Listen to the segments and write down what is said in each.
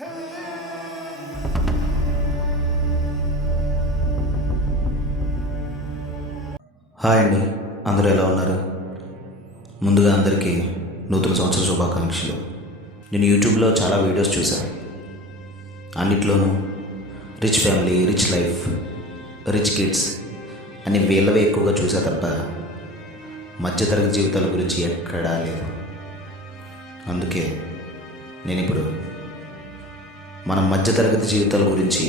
Hi అండి, అందరూ ఎలా ఉన్నారు? ముందుగా అందరికీ నూతన సంవత్సర శుభాకాంక్షలు. నేను యూట్యూబ్లో చాలా వీడియోస్ చూశాను. అన్నిట్లోనూ rich family, rich life, rich kids అని వీళ్ళవే ఎక్కువగా చూసా తప్ప మధ్యతరగతి జీవితాల గురించి ఎక్కడా లేదు. అందుకే నేను ఇప్పుడు మన మధ్యతరగతి జీవితాల గురించి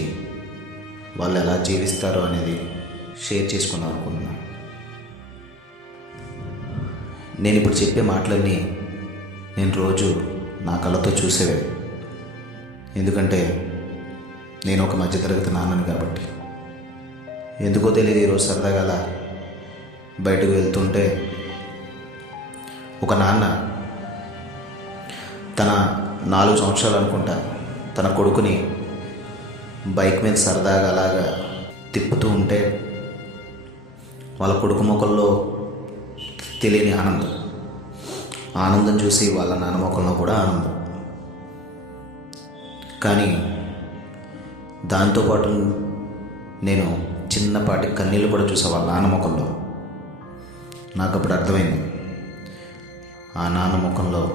వాళ్ళు ఎలా జీవిస్తారో అనేది షేర్ చేసుకుందాం అనుకుంటున్నాను. నేను ఇప్పుడు చెప్పే మాటలన్నీ నేను రోజు నా కళ్ళతో చూసేవే. ఎందుకంటే నేను ఒక మధ్యతరగతి నాన్నని కాబట్టి. ఎందుకో తెలియదు, ఈరోజు సరదాగా అలా బయటకు వెళ్తుంటే ఒక నాన్న తన 4 సంవత్సరాలు అనుకుంటా తన కొడుకుని బైక్ మీద సరదాగా అలాగా తిప్పుతూ ఉంటే వాళ్ళ కొడుకు ముఖంలో తెలియని ఆనందం చూసి వాళ్ళ నాన్న ముఖంలో కూడా ఆనందం. కానీ దాంతోపాటు నేను చిన్నపాటి కన్నీళ్ళు కూడా చూసా వాళ్ళ నాన్న ముఖంలో. నాకు అప్పుడు అర్థమైంది, ఆ నాన్న ముఖంలో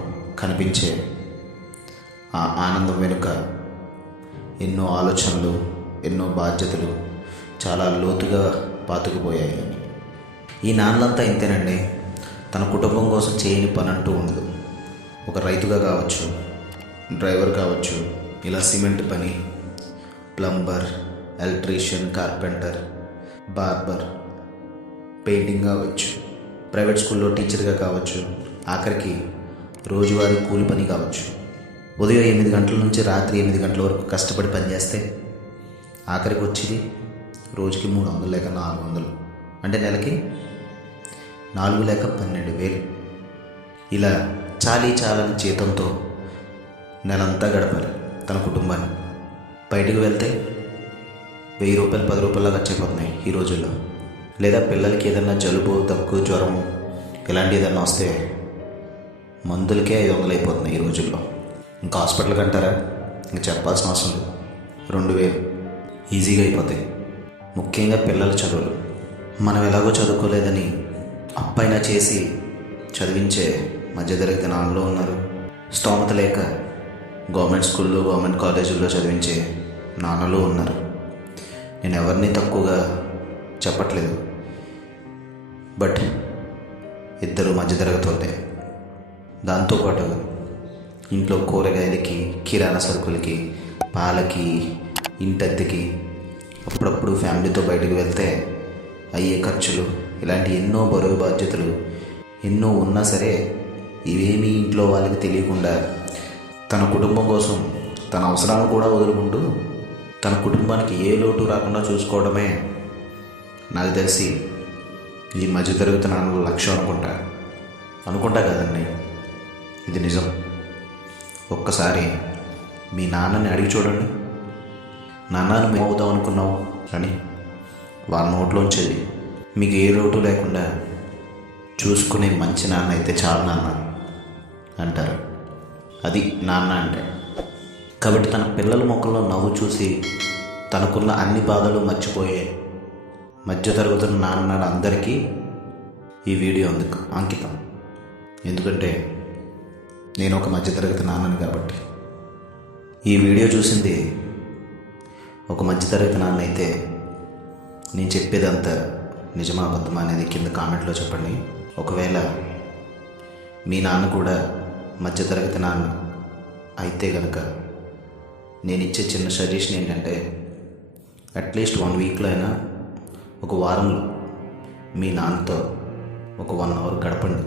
కనిపించే ఆ ఆనందం వెనుక ఎన్నో ఆలోచనలు, ఎన్నో బాధ్యతలు చాలా లోతుగా పాతుకుపోయాయి. ఈ నాన్నలంతా ఇంతేనండి, తన కుటుంబం కోసం చేయని పని అంటూ ఉండదు. ఒక రైతుగా కావచ్చు, డ్రైవర్ కావచ్చు, ఇలా సిమెంట్ పని, plumber, electrician, carpenter, barber, painting కావచ్చు, ప్రైవేట్ స్కూల్లో టీచర్గా కావచ్చు, ఆఖరికి రోజువారీ కూలి పని కావచ్చు. ఉదయం 8 గంటల నుంచి రాత్రి 8 గంటల వరకు కష్టపడి పనిచేస్తే ఆఖరికి వచ్చేది రోజుకి 300 లేక 400, అంటే నెలకి 4 లేక 12,000. ఇలా చాలని జీతంతో నెలంతా గడపాలి తన కుటుంబాన్ని. బయటకు వెళ్తే 1000 రూపాయలు 10 రూపాయల ఖర్చు అయిపోతున్నాయి ఈ రోజుల్లో. లేదా పిల్లలకి ఏదైనా జలుబు, దగ్గు, జ్వరం ఇలాంటి ఏదైనా వస్తే మందులకే 500 అయిపోతున్నాయి ఈ రోజుల్లో. ఇంకా హాస్పిటల్కి అంటారా, ఇంకా చెప్పాల్సిన అవసరం లేదు, 2,000 ఈజీగా అయిపోతాయి. ముఖ్యంగా పిల్లల చదువులు. మనం ఎలాగో చదువుకోలేదని అప్పైనా చేసి చదివించే మధ్యతరగతి నాన్నలు ఉన్నారు. స్తోమత లేక గవర్నమెంట్ స్కూల్లో, గవర్నమెంట్ కాలేజీల్లో చదివించే నాన్నలు ఉన్నారు. నేను ఎవరిని తక్కువగా చెప్పట్లేదు, బట్ ఇద్దరు మధ్యతరగతి వాళ్ళే. దాంతోపాటు ఇంట్లో కూరగాయలకి, కిరాణా సరుకులకి, పాలకి, ఇంటద్దెకి, అప్పుడప్పుడు ఫ్యామిలీతో బయటకు వెళ్తే అయ్యే ఖర్చులు, ఇలాంటి ఎన్నో బరువు బాధ్యతలు ఎన్నో ఉన్నా సరే ఇవేమీ ఇంట్లో వాళ్ళకి తెలియకుండా తన కుటుంబం కోసం తన అవసరాలను కూడా వదులుకుంటూ తన కుటుంబానికి ఏ లోటు రాకుండా చూసుకోవడమే నాకు తెలిసి ఈ మధ్యతరగతి నాన్నల లక్ష్యం అనుకుంటా కదండి, ఇది నిజం. ఒక్కసారి మీ నాన్నని అడిగి చూడండి, నాన్నను మేమవుతాం అనుకున్నావు అని. వాళ్ళ నోట్లోంచేది మీకు ఏ లోటు లేకుండా చూసుకునే మంచి నాన్న అయితే చాలు నాన్న అంటారు. అది నాన్న అంటే. కాబట్టి తన పిల్లల ముఖంలో నవ్వు చూసి తనకున్న అన్ని బాధలు మర్చిపోయే మధ్యతరగతి నాన్న అందరికీ ఈ వీడియో అందుకు అంకితం. ఎందుకంటే నేను ఒక మధ్యతరగతి నాన్నని కాబట్టి. ఈ వీడియో చూసింది ఒక మధ్యతరగతి నాన్న అయితే నేను చెప్పేదంతా నిజమా అబద్ధమా అనేది కింద కామెంట్లో చెప్పండి. ఒకవేళ మీ నాన్న కూడా మధ్యతరగతి నాన్న అయితే కనుక నేను ఇచ్చే చిన్న సజెషన్ ఏంటంటే, అట్లీస్ట్ 1 వీక్లో అయినా, ఒక వారంలో మీ నాన్నతో ఒక 1 అవర్ గడపండి.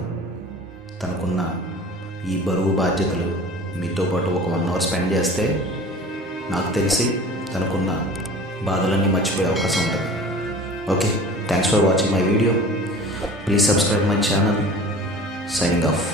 తనకున్న ఈ బరువు బాధ్యతలు మీతో పాటు ఒక 1 అవర్ స్పెండ్ చేస్తే నాకు తెలిసి తనకున్న బాధలన్నీ మర్చిపోయే అవకాశం ఉంటుంది. Okay, thanks for watching my video. Please subscribe my channel. Signing off.